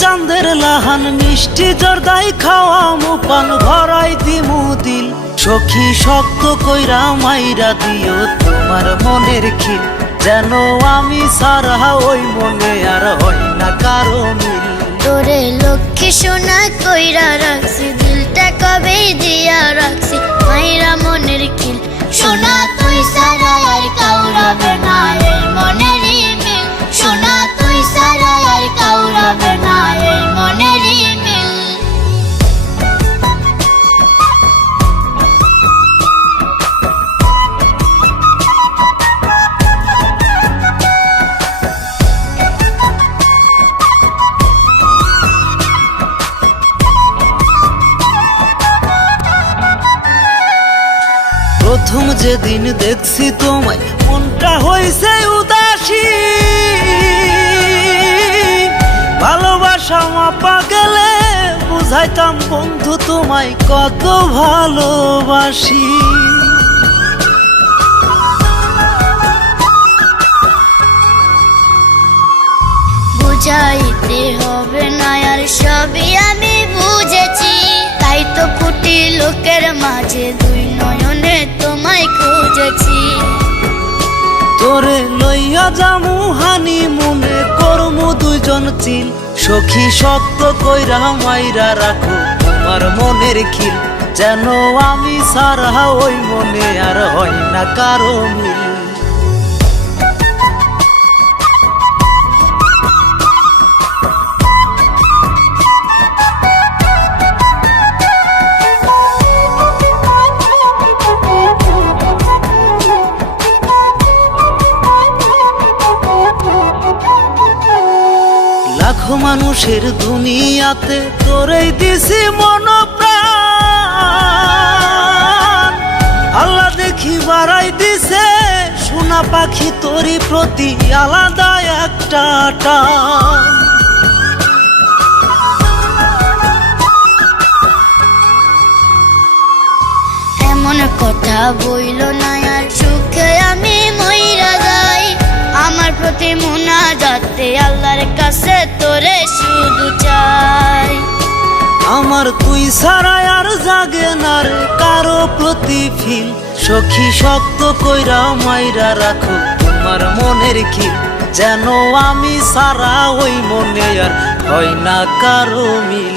চাঁদের লাহান মিষ্টি জর্দাই খাওয়া মুপান ভরাই দিমু দিল সখী শক্ত কইরা মাইরা দিও তোমার মনের খিল যেন আমি সারা ওই মনে আর হয় না কারো মিল। তোরে লক্ষ্মী সোনা কইরা রাখছি দিলটা কবে দিয়া রাখছি মাইরা মনের খিল সোনা তুই সারা আর কাউরাবে না এই মনেরই মিল সোনা তুই সারা আর কাউরাবে না এই মনেরই মিল। প্রথম যেদিন দেখছি তোমায় মনটা হইছে উদাসী ভালোবাসা মাপা গেলে বুঝাইতাম বন্ধু তোমায় কত ভালোবাসি। বুঝাইতে হবে না আর সবই আমি বুঝেছি তাই তো ফুটি লোকের মাঝে দুই নয়নে তোমায় খুঁজেছি। তোরে লইয়া যামু হানি মনে করমু দুইজন চিল সখী শক্ত কইরা মাইরা রাখো তোমার মনের খিল যেন আমি সারা ওই মনে আর হয় না কারো মিল। লাখো মানুষের দুনিয়াতে তোরেই দিছি মন প্রাণ আল্লাহ দেখি বাড়াই দিছে সোনা পাখি তোরই প্রতি আলাদা একটা টান। এমন কথা বইল না আর সুখে আমি মইরা যাই আমার প্রতি মুনাজাতে আল্লাহর কাছে তোরে শুধু চাই। আমার তুই ছাড়া আর জাগে না রে কারো প্রতি ফিল সখী শক্ত কইরা মাইরা রাখো তোমার মনের খিল যেন আমি সারা ওই মনে আর হয় না কারো মিল।